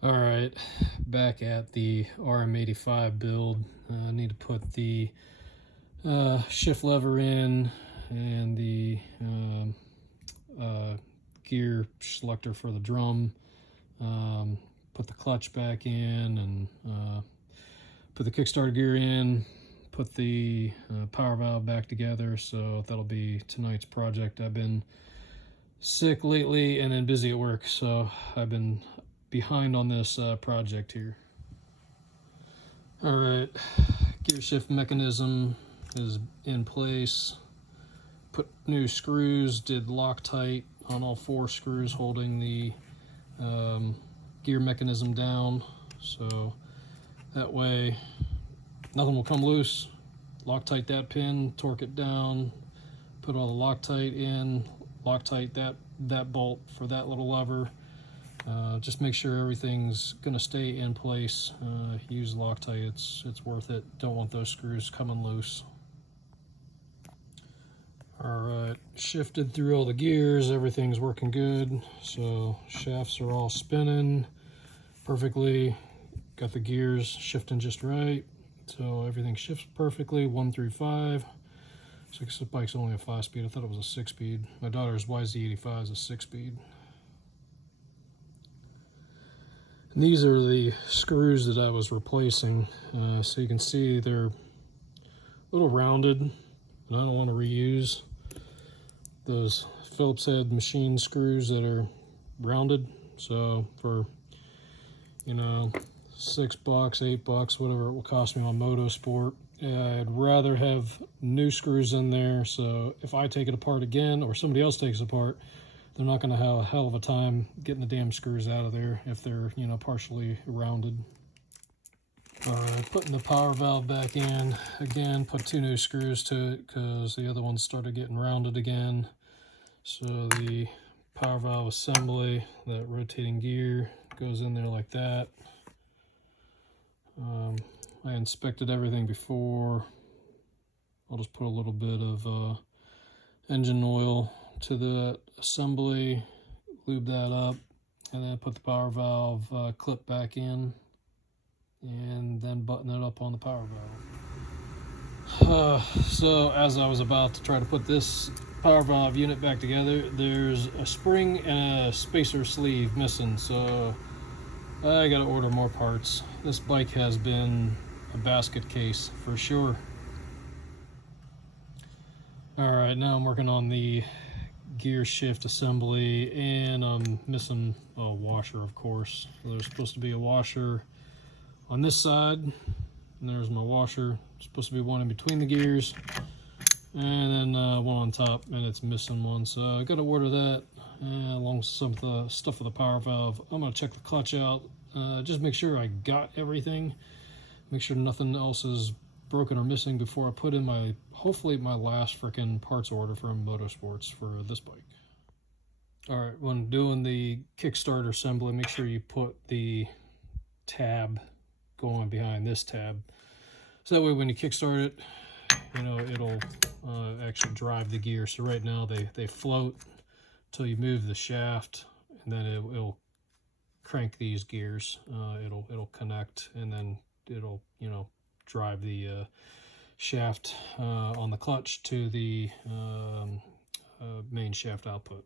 All right, back at the RM85 build. I need to put the shift lever in and the gear selector for the drum. Put the clutch back in and put the kickstarter gear in. Put the power valve back together. So that'll be tonight's project. I've been sick lately and then busy at work, so I've been behind on this project here. All right, gear shift mechanism is in place. Put new screws, did Loctite on all 4 screws holding the gear mechanism down, so that way nothing will come loose. Loctite that pin, torque it down, put all the Loctite in, Loctite that bolt for that little lever. Just make sure everything's gonna stay in place. Use Loctite, it's worth it. Don't want those screws coming loose. All right, shifted through all the gears, everything's working good. So shafts are all spinning perfectly. Got the gears shifting just right. So everything shifts perfectly, 1 through 5. So I guess the bike's only a 5-speed. I thought it was a 6-speed. My daughter's YZ85 is a 6-speed. And these are the screws that I was replacing. So you can see they're a little rounded, and I don't want to reuse those Phillips head machine screws that are rounded. So for, you know, $6, $8, whatever it will cost me on Motorsport, I'd rather have new screws in there. So if I take it apart again or somebody else takes it apart, they're not going to have a hell of a time getting the damn screws out of there if they're, you know, partially rounded. All right, putting the power valve back in. Again, put 2 new screws to it because the other ones started getting rounded again. So the power valve assembly, that rotating gear, goes in there like that. I inspected everything before. I'll just put a little bit of engine oil to the assembly, lube that up, and then put the power valve clip back in, and then button it up on the power valve. So as I was about to try to put this power valve unit back together, there's a spring and a spacer sleeve missing, so I gotta order more parts. This bike has been a basket case for sure. All right, now I'm working on the gear shift assembly, and I'm missing a washer, of course. So there's supposed to be a washer on this side, and there's my washer. It's supposed to be one in between the gears, and then one on top, and it's missing one. So I got to order that along with some of the stuff for the power valve. I'm gonna check the clutch out, just make sure I got everything, make sure nothing else is broken or missing before I put in my, hopefully my last freaking parts order from Motorsports for this bike. All right, when doing the Kickstarter assembly, make sure you put the tab going behind this tab, so that way when you kickstart it, you know, it'll actually drive the gear. So right now they float till you move the shaft, and then it'll crank these gears. It'll connect, and then it'll, you know, drive the shaft on the clutch to the main shaft output.